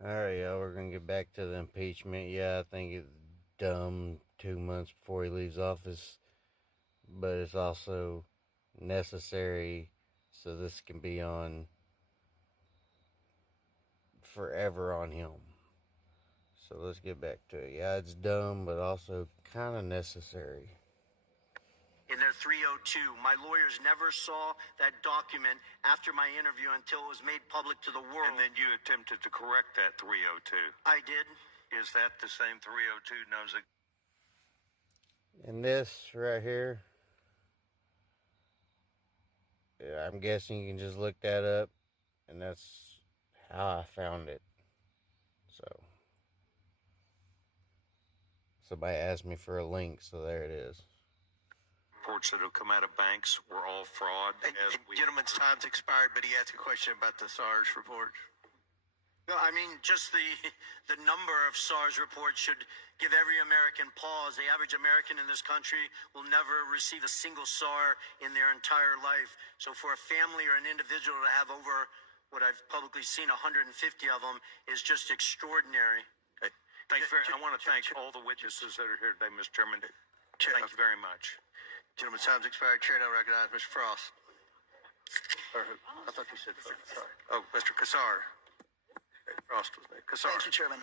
Alright, y'all, we're gonna get back to the impeachment. Yeah, I think it's dumb 2 months before he leaves office, but it's also necessary so this can be on forever on him. So let's get back to it. Yeah, it's dumb, but also kind of necessary. In their 302, my lawyers never saw that document after my interview until it was made public to the world. And then you attempted to correct that 302. I did. Is that the same 302 knows it? And this right here, yeah, I'm guessing you can just look that up, and that's how I found it. So somebody asked me for a link, so there it is. Reports that have come out of banks were all fraud. Gentleman's time's expired, but he asked a question about the SARS report. No, I mean, just the number of SARS reports should give every American pause. The average American in this country will never receive a single SAR in their entire life. So for a family or an individual to have over what I've publicly seen 150 of them is just extraordinary. I want to thank all the witnesses that are here today, Mr. Chairman. Thank you very much. Gentleman's time's expired. Chair now recognize Mr. Frost. I thought you said Frost. Sorry. Oh, Mr. Kassar. Frost was there. Kassar. Thank you, Chairman.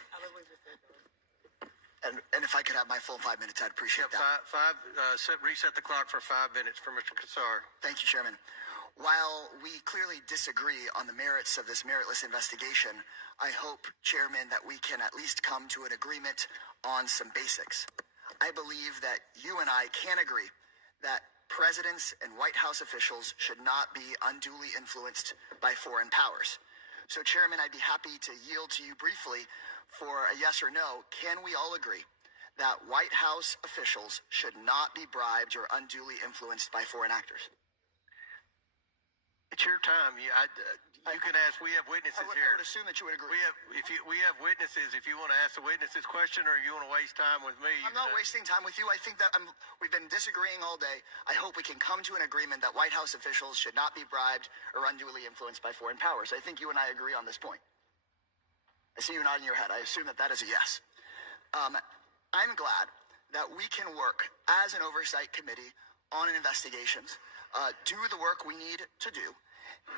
And if I could have my full 5 minutes, I'd appreciate that. Reset the clock for 5 minutes for Mr. Kassar. Thank you, Chairman. While we clearly disagree on the merits of this meritless investigation, I hope, Chairman, that we can at least come to an agreement on some basics. I believe that you and I can agree that presidents and White House officials should not be unduly influenced by foreign powers. So, Chairman, I'd be happy to yield to you briefly for a yes or no. Can we all agree that White House officials should not be bribed or unduly influenced by foreign actors? It's your time. You can ask. We have witnesses I here. would assume that you would agree. We have witnesses. If you want to ask the witnesses question, or you want to waste time with me, I'm not wasting time with you. I think that we've been disagreeing all day. I hope we can come to an agreement that White House officials should not be bribed or unduly influenced by foreign powers. I think you and I agree on this point. I see you nodding your head. I assume that is a yes. I'm glad that we can work as an oversight committee on investigations, do the work we need to do,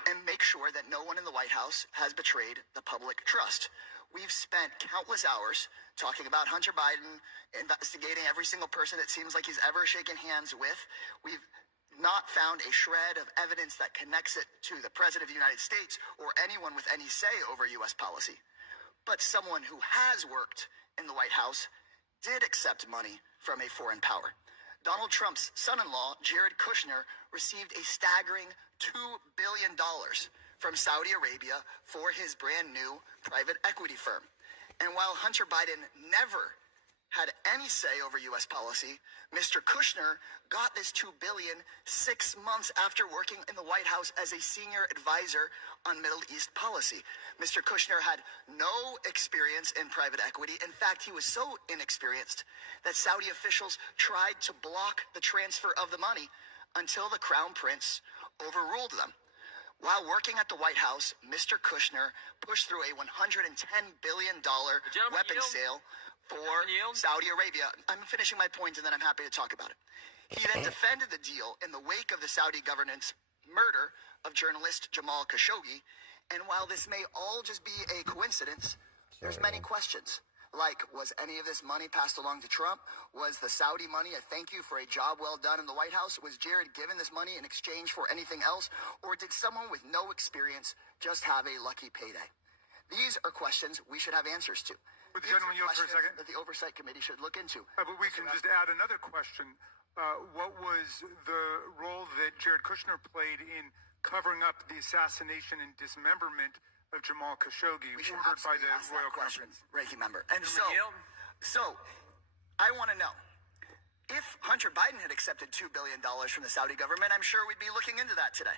and make sure that no one in the White House has betrayed the public trust. We've spent countless hours talking about Hunter Biden, investigating every single person it seems like he's ever shaken hands with. We've not found a shred of evidence that connects it to the President of the United States or anyone with any say over U.S. policy. But someone who has worked in the White House did accept money from a foreign power. Donald Trump's son-in-law, Jared Kushner, received a staggering $2 billion from Saudi Arabia for his brand new private equity firm. And while Hunter Biden never had any say over U.S. policy, Mr. Kushner got this $2 billion 6 months after working in the White House as a senior advisor on Middle East policy. Mr. Kushner had no experience in private equity. In fact, he was so inexperienced that Saudi officials tried to block the transfer of the money until the Crown Prince overruled them. While working at the White House, Mr. Kushner pushed through a $110 billion weapons sale for Saudi Arabia. I'm finishing my point and then I'm happy to talk about it. He then defended the deal in the wake of the Saudi government's murder of journalist Jamal Khashoggi. And while this may all just be a coincidence, there's many questions. Like, was any of this money passed along to Trump? Was the Saudi money a thank you for a job well done in the White House? Was Jared given this money in exchange for anything else? Or did someone with no experience just have a lucky payday? These are questions we should have answers to. Would the gentleman yield for a second? That the Oversight Committee should look into. But we can just add another question. What was the role that Jared Kushner played in covering up the assassination and dismemberment of Jamal Khashoggi, ordered by the Royal Conference? Ranking member. And so I want to know, if Hunter Biden had accepted $2 billion from the Saudi government, I'm sure we'd be looking into that today.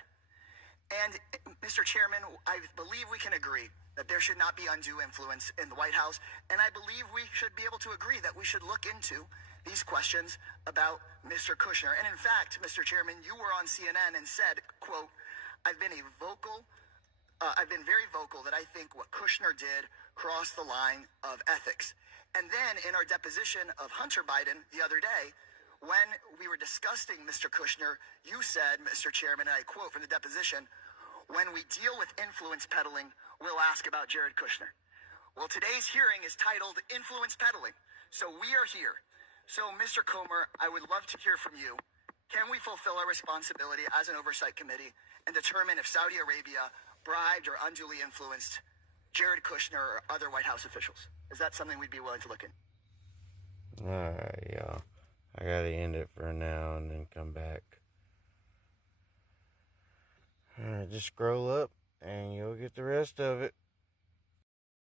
And Mr. Chairman, I believe we can agree that there should not be undue influence in the White House. And I believe we should be able to agree that we should look into these questions about Mr. Kushner. And in fact, Mr. Chairman, you were on CNN and said, quote, "I've been a vocal I've been very vocal that I think what Kushner did crossed the line of ethics. And then in our deposition of Hunter Biden the other day, when we were discussing Mr. Kushner, you said, Mr. Chairman, and I quote from the deposition, "When we deal with influence peddling, we'll ask about Jared Kushner." Well, today's hearing is titled Influence Peddling. So we are here. So, Mr. Comer, I would love to hear from you. Can we fulfill our responsibility as an oversight committee and determine if Saudi Arabia bribed or unduly influenced Jared Kushner or other White House officials? Is that something we'd be willing to look into? Alright, y'all. I gotta end it for now and then come back. Alright, just scroll